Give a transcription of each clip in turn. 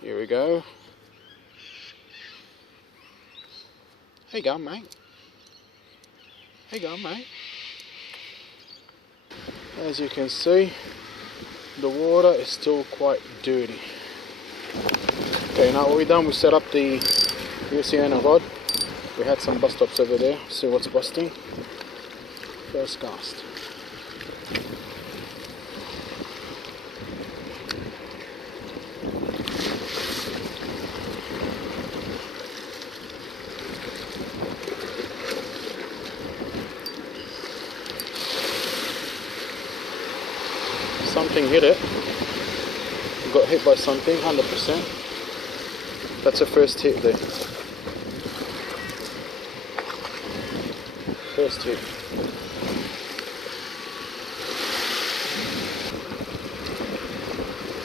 Here we go. How you going, mate? How you going, mate? As you can see, the water is still quite dirty. Okay, now what we've done, we set up the Oceana rod. We had some bust ups over there. See what's busting. First cast. Something hit it. Got hit by something, 100%. That's a first hit there. First hit.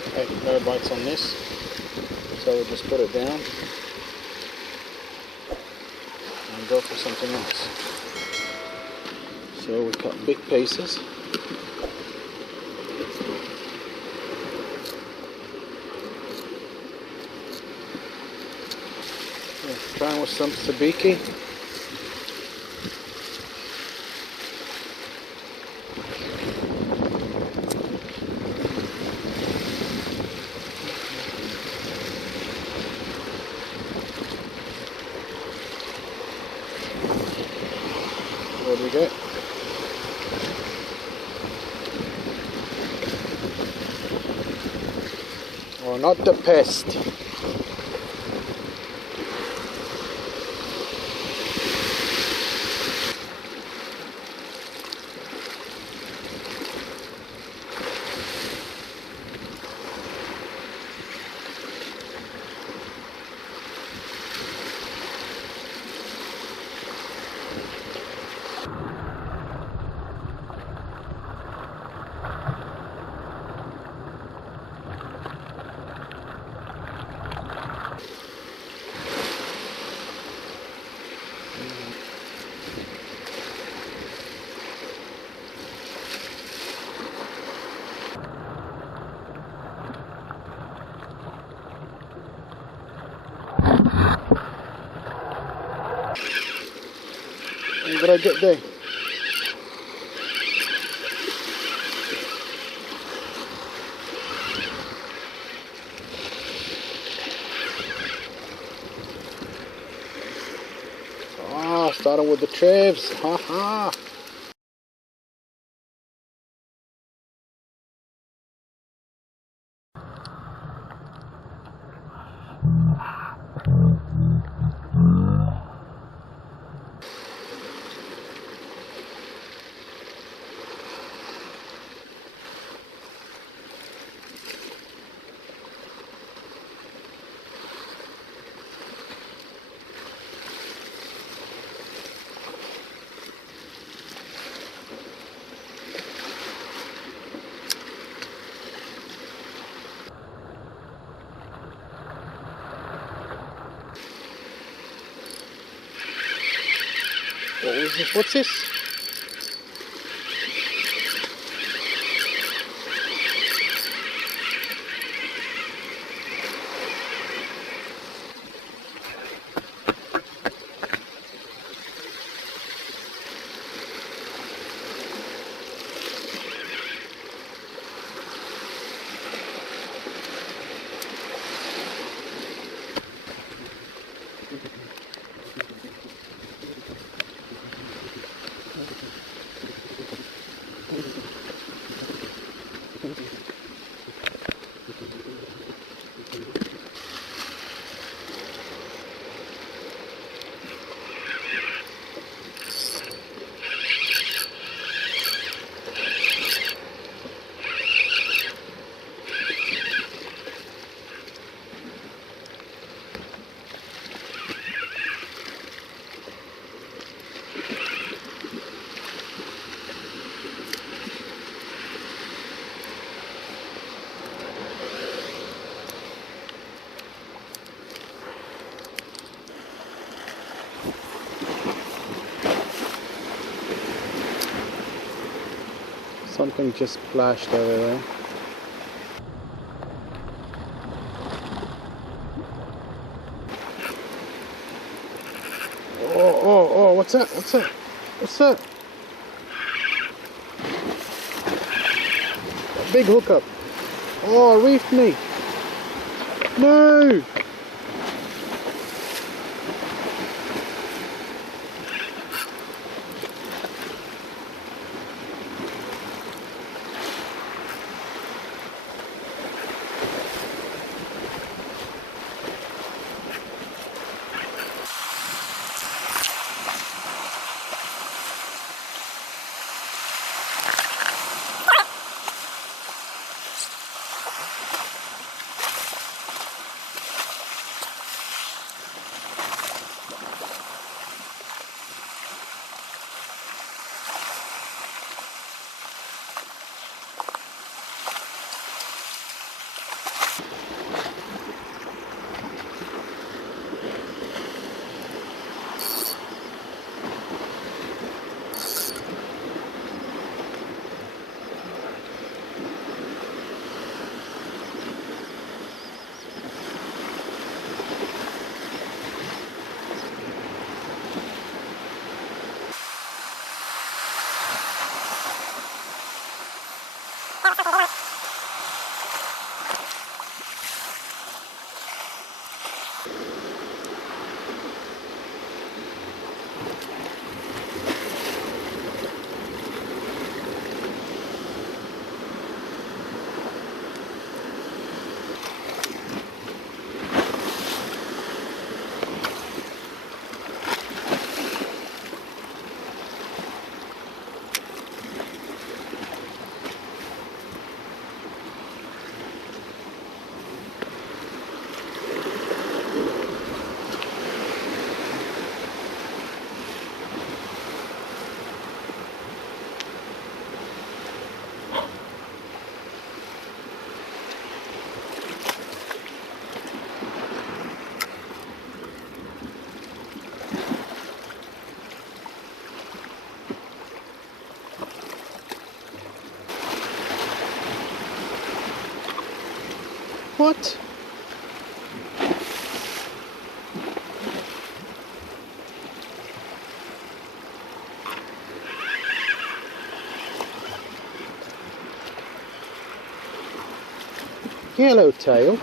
Okay, no bites on this. So we'll just put it down and go for something else. So we cut big pieces. Trying with some sabiki. What do we get? Oh, not the pest. What did I get there? Ah, starting with the Trevs. Ha ha. What was this? What's this? Something just splashed over there. What's that? What's that? What's that? A big hookup. Oh, reefed me. No! What? Yellowtail.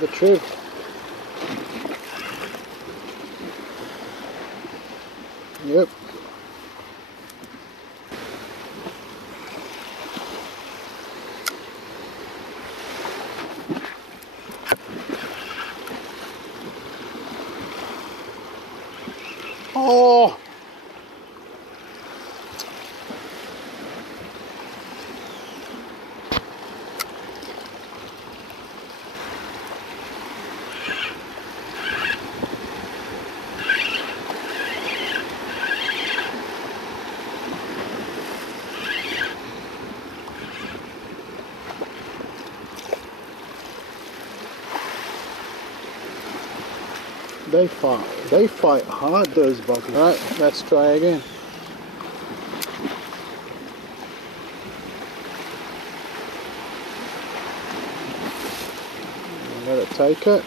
The truth. Yep. Oh. They fight hard, those buggers. Alright, let's try again. Let it take it.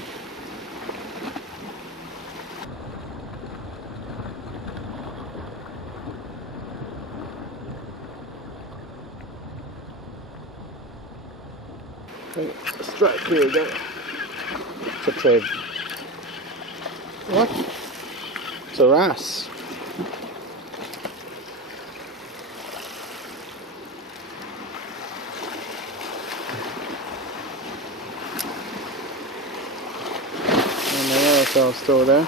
Okay, straight here we go. It's a trade. What? It's a wrasse. tail still there.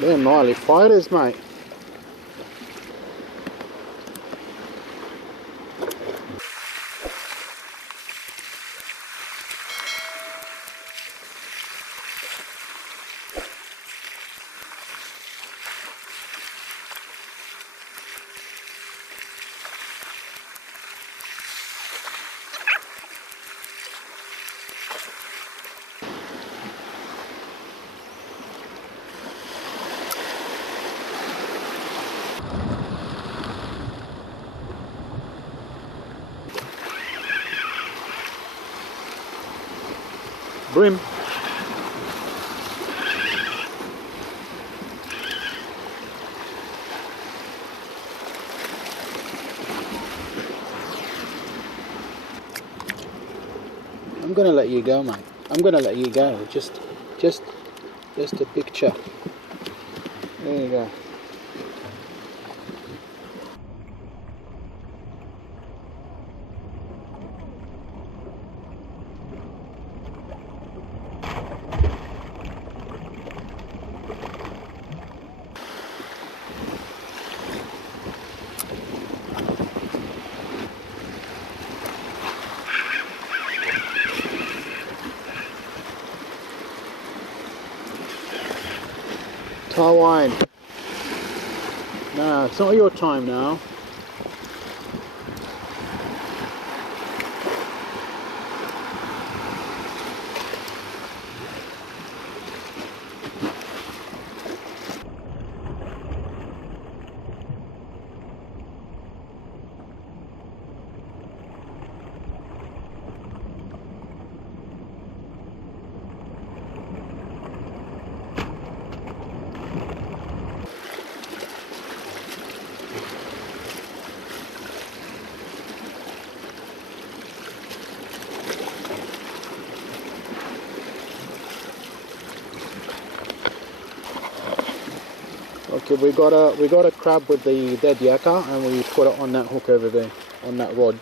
They're gnarly fighters, mate. Bream. I'm gonna let you go, mate. I'm gonna let you go. Just a picture. There you go. Taiwan. No, it's not your time now. Okay, we got a crab with the dead yakka, and we put it on that hook over there, on that rod.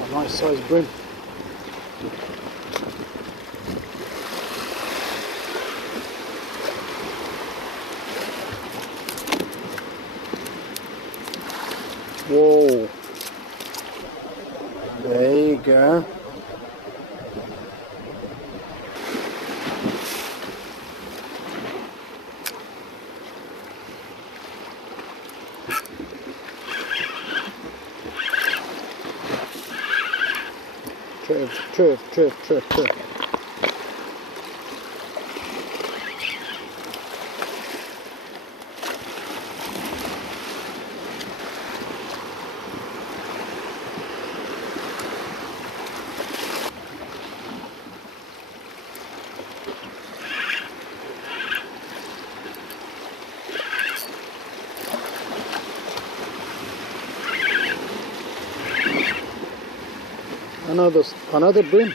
Oh, nice size bream. Whoa, there you go. Trip. Another bream.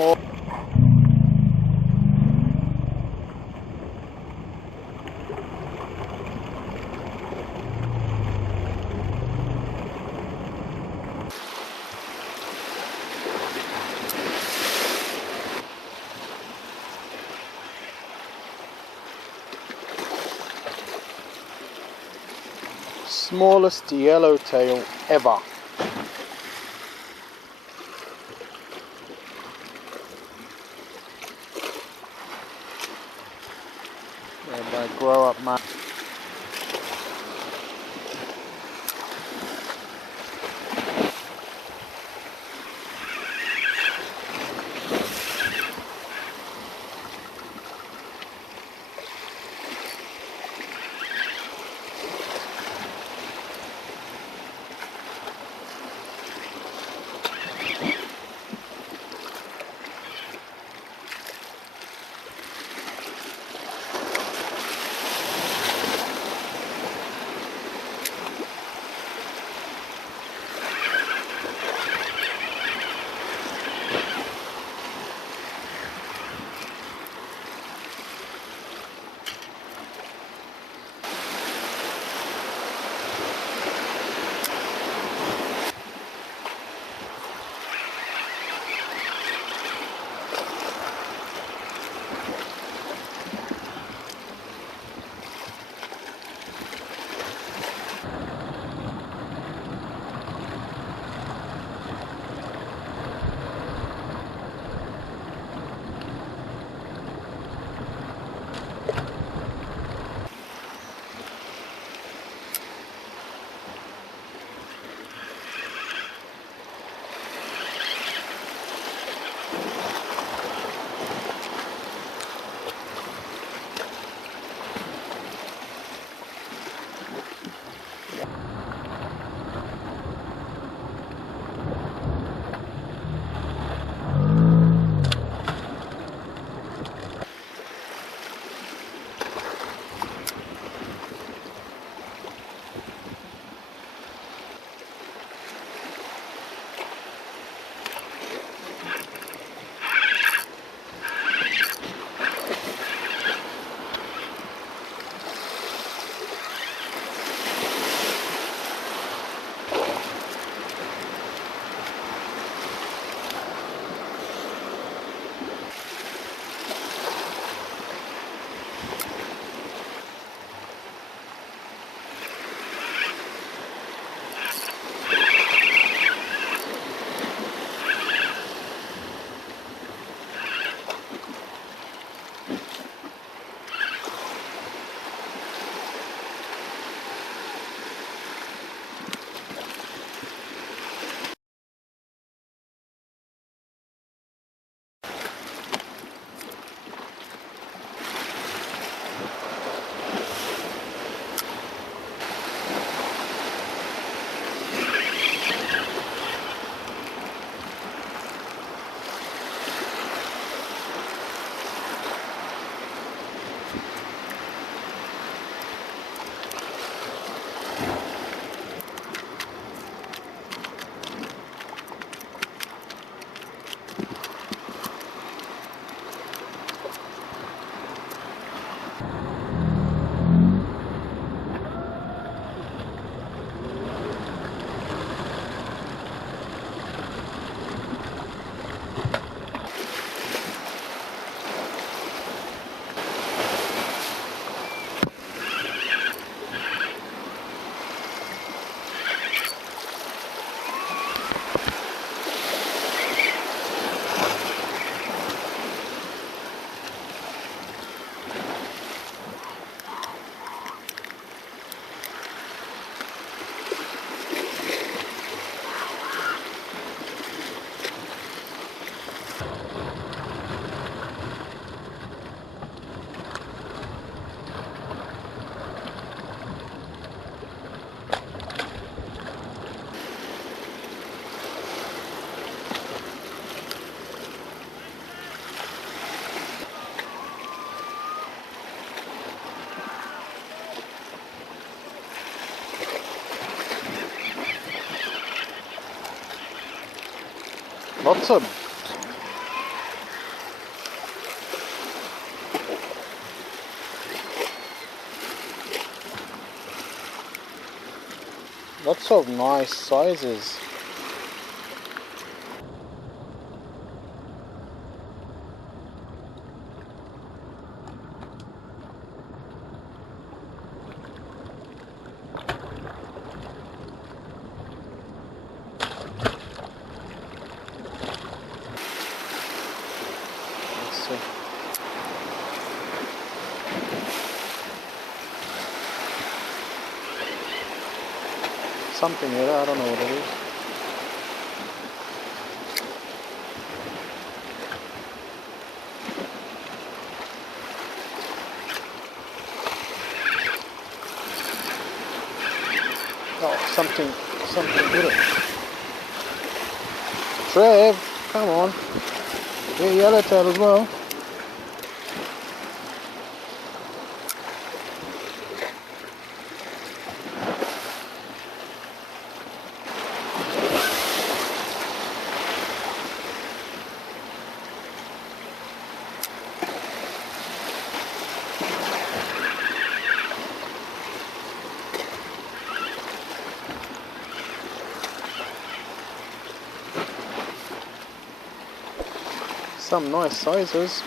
small. Smallest yellowtail ever. They grow up, man. Lots of Lots of nice sizes. Let's see. Something here, I don't know what it is. Oh, something little. Trev, come on. Yeah, yellowtail as well. Some nice sizes.